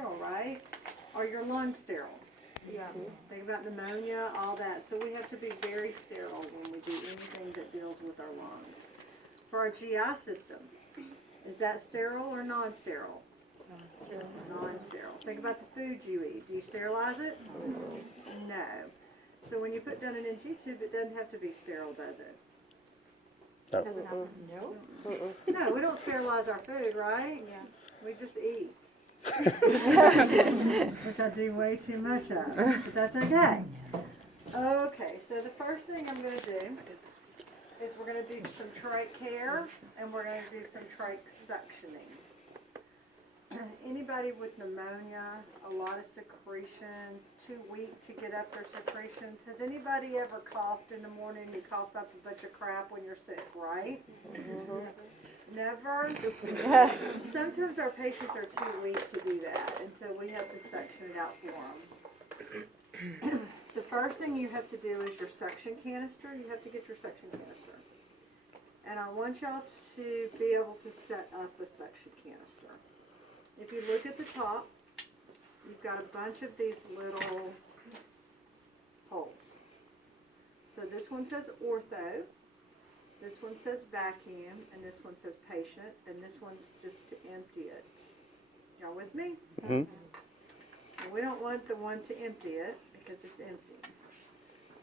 sterile, right? Are your lungs sterile? Yeah. Think about pneumonia, all that. So we have to be very sterile when we do anything that deals with our lungs. For our GI system, is that sterile or non-sterile? Non-sterile. Think about the food you eat. Do you sterilize it? No. So when you put down an NG tube, it doesn't have to be sterile, does it? No. No. No, we don't sterilize our food, right? Yeah. We just eat. Which I do way too much of, but that's okay. Okay, so the first thing I'm going to do is we're going to do some trach care and we're going to do some trach suctioning. Anybody with pneumonia, a lot of secretions, too weak to get up their secretions. Has anybody ever coughed in the morning? You cough up a bunch of crap when you're sick, right? Never? Sometimes our patients are too weak to do that, and so we have to suction it out for them. The first thing you have to do is your suction canister. You have to get your suction canister. And I want y'all to be able to set up a suction canister. If you look at the top, you've got a bunch of these little holes. So this one says ortho, this one says vacuum, and this one says patient, and this one's just to empty it. Y'all with me? Mm-hmm. We don't want the one to empty it because it's empty.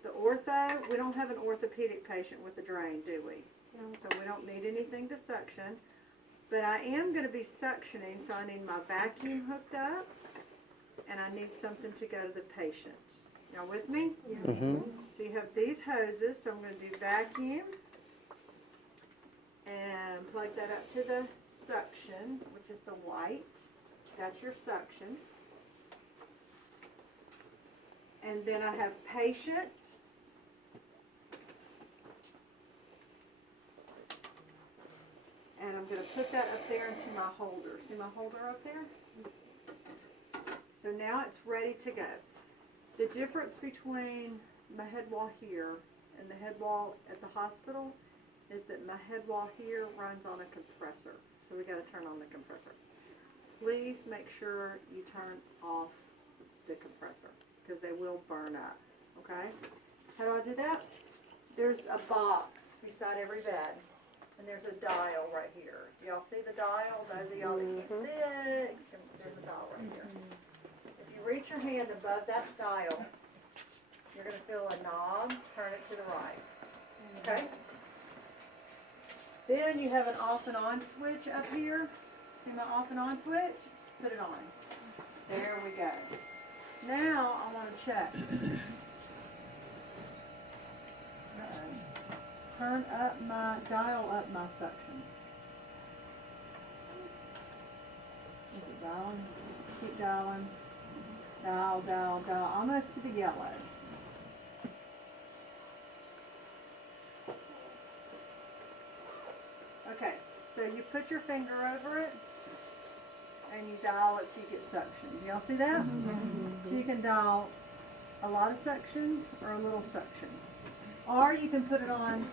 The ortho, we don't have an orthopedic patient with a drain, do we? No. So we don't need anything to suction. But I am going to be suctioning, so I need my vacuum hooked up, and I need something to go to the patient. Y'all with me? Yeah. Mm-hmm. So you have these hoses, so I'm going to do vacuum, and plug that up to the suction, which is the white. That's your suction. And then I have patient. And I'm going to put that up there into my holder. See my holder up there? So now it's ready to go. The difference between my head wall here and the head wall at the hospital is that my head wall here runs on a compressor. So we got to turn on the compressor. Please make sure you turn off the compressor because they will burn up. Okay? How do I do that? There's a box beside every bed. And there's a dial right here. Y'all see the dial? Those of y'all that can't see it, there's a dial right here. If you reach your hand above that dial, you're going to feel a knob. Turn it to the right. Okay? Then you have an off and on switch up here. See my off and on switch? Put it on. There we go. Now I want to check. Turn up dial up my suction. Is it dialing? Keep dialing. Dial, dial, dial, almost to the yellow. Okay, so you put your finger over it and you dial it till you get suction. Do y'all see that? So you can dial a lot of suction or a little suction. Or you can put it on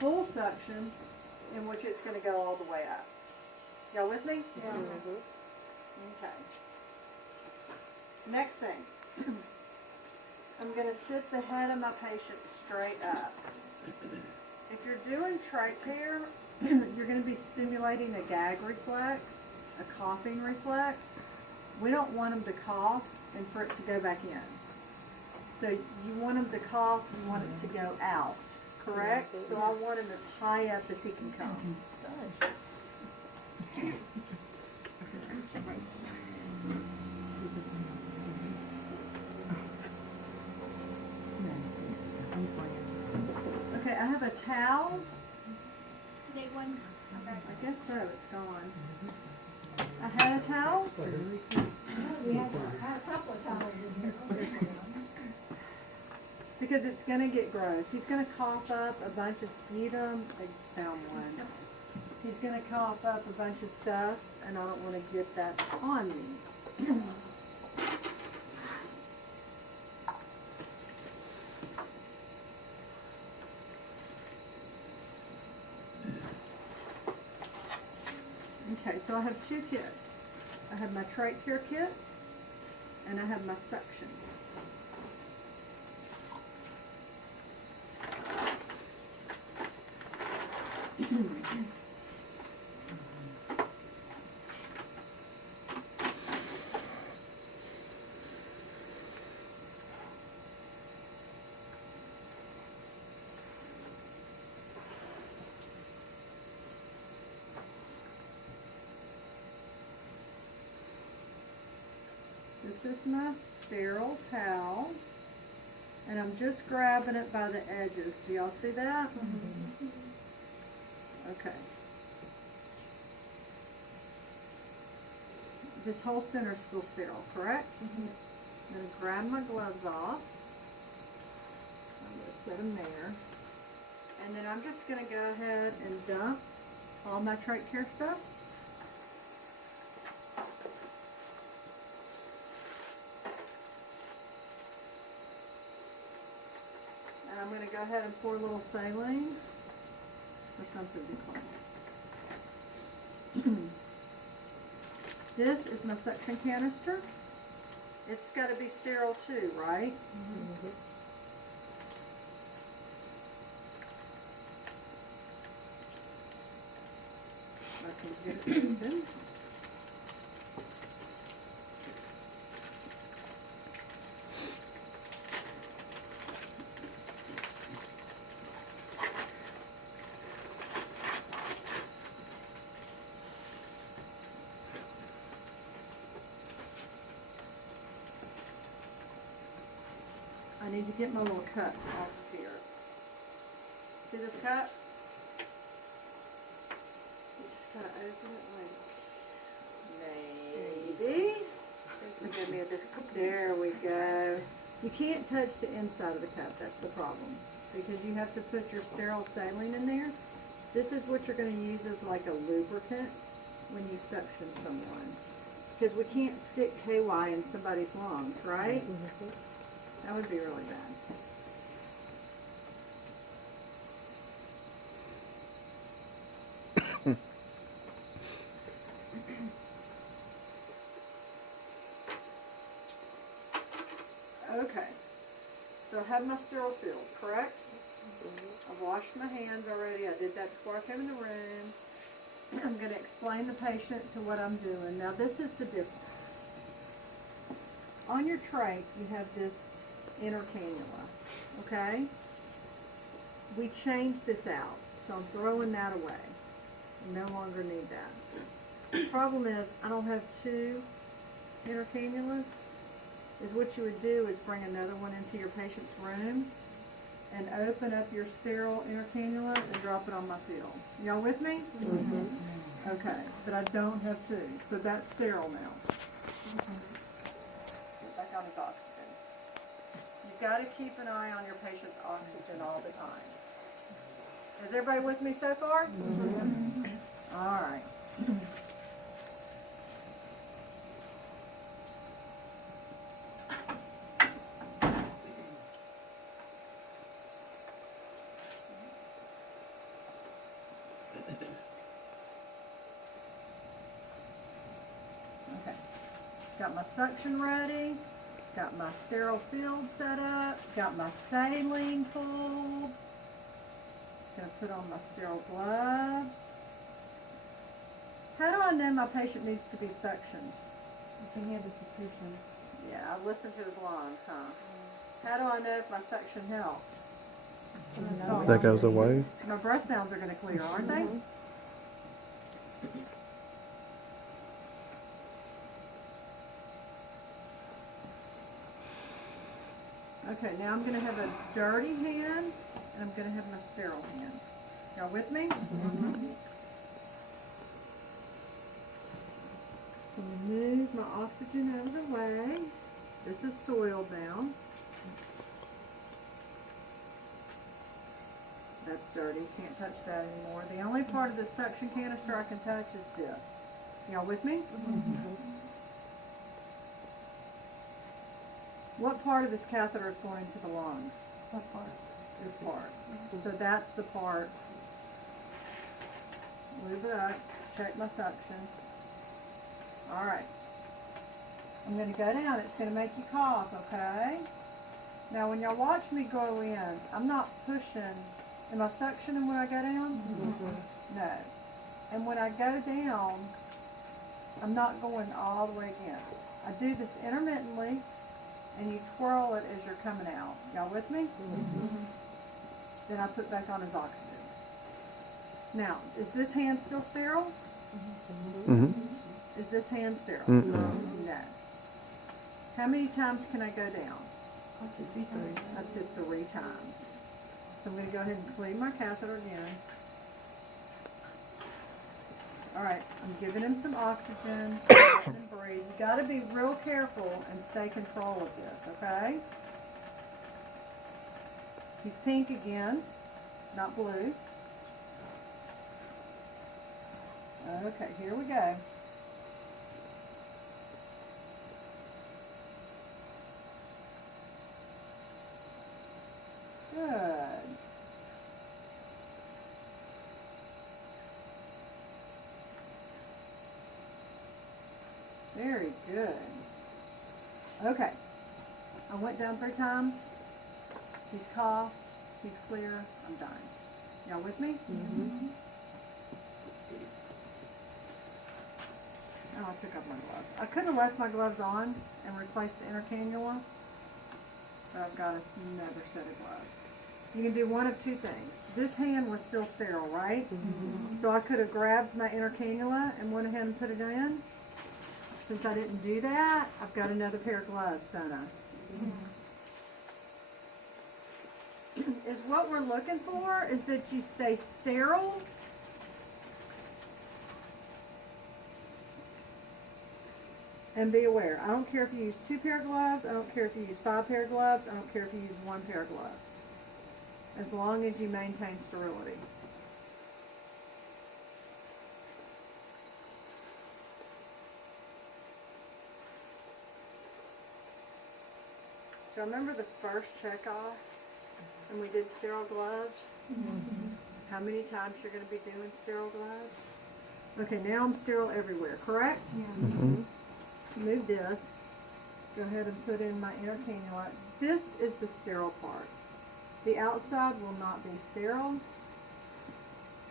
full suction, in which it's going to go all the way up. Y'all with me? Yeah. Okay. Next thing. I'm going to sit the head of my patient straight up. If you're doing trach care, you're going to be stimulating a gag reflex, a coughing reflex. We don't want them to cough and for it to go back in. So you want him to cough, you want it to go out, correct? So I want him as high up as he can come. Okay, I have a towel. Need one? I guess so, it's gone. I had a towel. We have a couple of towels in here. Because it's going to get gross. He's going to cough up a bunch of sputum. I found one. He's going to cough up a bunch of stuff, and I don't want to get that on me. Okay, so I have two kits. I have my trach care kit, and I have my suction. This is my sterile towel, and I'm just grabbing it by the edges. Do y'all see that? Okay. This whole center is still sterile, correct? I'm going to grab my gloves off. I'm going to set them there. And then I'm just going to go ahead and dump all my trach care stuff. And I'm going to go ahead and pour a little saline or something to clean. This is my suction canister. It's got to be sterile too, right? I can get it open. I need to get my little cup off of here. See this cup? You just gotta open it like maybe. Give me a different. There we go. You can't touch the inside of the cup. That's the problem, because you have to put your sterile saline in there. This is what you're going to use as like a lubricant when you suction someone, because we can't stick KY in somebody's lungs, right? That would be really bad. Okay, so I have my sterile field, correct? I've washed my hands already. I did that before I came in the room. I'm going to explain the patient to what I'm doing. Now this is the difference. On your trach, you have this inner cannula, okay? We changed this out, so I'm throwing that away. I no longer need that. The problem is I don't have two inner cannulas. Is what you would do is bring another one into your patient's room and open up your sterile inner cannula and drop it on my field. Y'all with me? Okay, but I don't have two, so that's sterile now. Get back on his oxygen. You've got to keep an eye on your patient's oxygen all the time. Is everybody with me so far? All right. Okay, got my suction ready, got my sterile field set up, got my saline pulled, gonna put on my sterile gloves. How do I know my patient needs to be suctioned? You can hear the secretion. Yeah, I listened to his lungs, huh? How do I know if my suction helped? That goes away. My breath sounds are gonna clear, aren't they? Okay, now I'm going to have a dirty hand, and I'm going to have my sterile hand. Y'all with me? So move my oxygen out of the way. This is soiled now. That's dirty. Can't touch that anymore. The only part of the suction canister I can touch is this. Y'all with me? What part of this catheter is going into the lungs? What part? This part. So that's the part. Move it up. Check my suction. All right. I'm gonna go down, it's gonna make you cough, okay? Now when y'all watch me go in, I'm not pushing, am I suctioning when I go down? No. And when I go down, I'm not going all the way against. I do this intermittently, and you twirl it as you're coming out. Y'all with me? Then I put back on his oxygen. Now, is this hand still sterile? Mm-hmm. Is this hand sterile? Mm-mm. No. How many times can I go down? Up to 3 times. So I'm going to go ahead and clean my catheter again. Alright, I'm giving him some oxygen, letting him breathe. You got to be real careful and stay control of this, okay? He's pink again, not blue. Okay, here we go. Good. Very good. Okay. I went down 3 times. He's coughed. He's clear. I'm done. Y'all with me? Mm-hmm. Oh, I took off my gloves. I could have left my gloves on and replaced the inner cannula, but I've got another set of gloves. You can do one of 2 things. This hand was still sterile, right? Mm-hmm. So I could have grabbed my inner cannula and went ahead and put it in. Since I didn't do that, I've got another pair of gloves, don't I? Mm-hmm. Is what we're looking for is that you stay sterile. And be aware. I don't care if you use 2 pair of gloves. I don't care if you use 5 pair of gloves. I don't care if you use 1 pair of gloves. As long as you maintain sterility. Do you remember the first check-off and we did sterile gloves? Mm-hmm. How many times you're going to be doing sterile gloves? Okay, now I'm sterile everywhere, correct? Yeah. Mm-hmm. Move this. Go ahead and put in my inner cannula. This is the sterile part. The outside will not be sterile.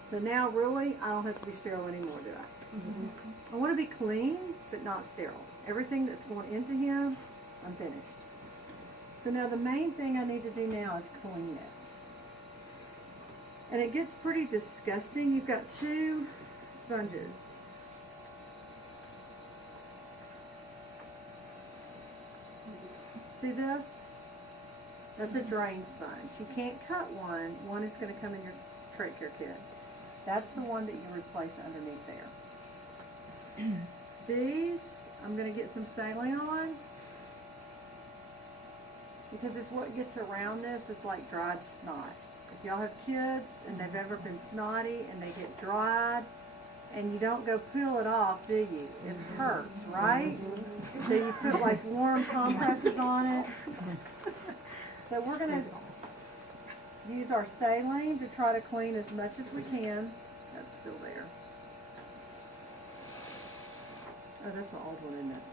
So now really, I don't have to be sterile anymore, do I? Mm-hmm. I want to be clean, but not sterile. Everything that's going into him, I'm finished. So now the main thing I need to do now is clean it. And it gets pretty disgusting. You've got 2 sponges. See this? That's a drain sponge. You can't cut one. One is going to come in your trach care kit. That's the one that you replace underneath there. These, I'm going to get some saline on. Because it's what gets around this. It's like dried snot. If y'all have kids and they've ever been snotty and they get dried, and you don't go peel it off, do you? It hurts, right? So you put like warm compresses on it. So we're going to use our saline to try to clean as much as we can. That's still there. Oh, that's my old one, isn't it?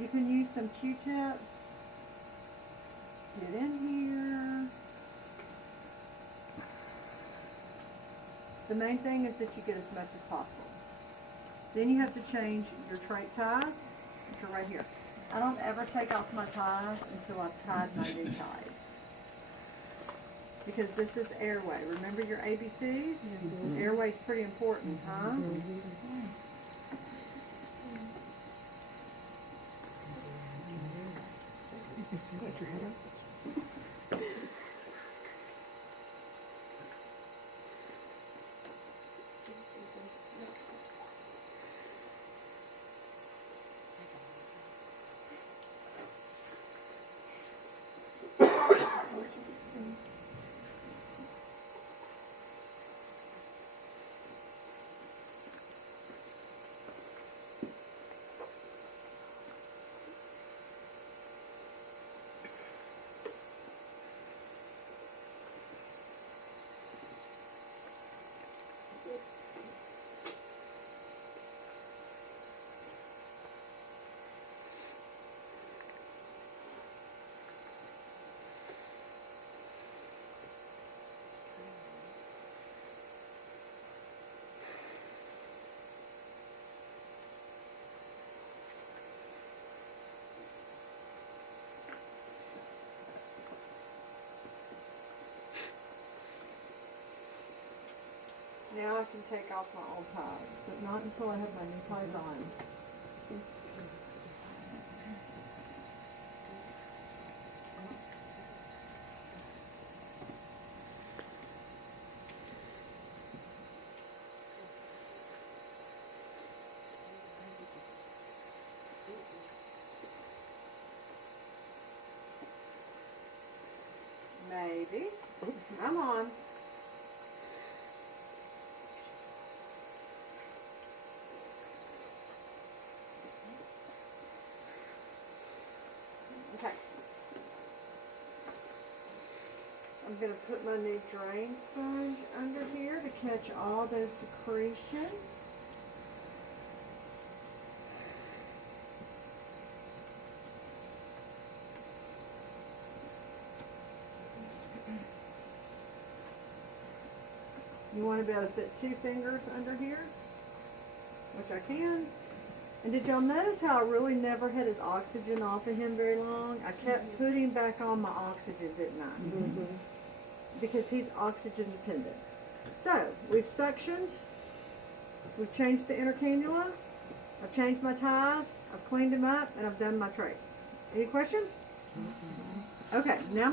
You can use some Q-tips. Get in here. The main thing is that you get as much as possible. Then you have to change your trach ties, which are right here. I don't ever take off my ties until I've tied my new ties. Because this is airway. Remember your ABCs? Mm-hmm. Airway's pretty important, huh? Mm-hmm. Now I can take off my old ties, but not until I have my new ties on. Maybe. I'm on. Okay. I'm going to put my new drain sponge under here to catch all those secretions. You want to be able to fit 2 fingers under here, which I can. And did y'all notice how I really never had his oxygen off of him very long? I kept putting back on my oxygen, didn't I? Mm-hmm. Because he's oxygen dependent. So, we've suctioned, we've changed the inner cannula, I've changed my ties, I've cleaned him up, and I've done my tray. Any questions? Okay, now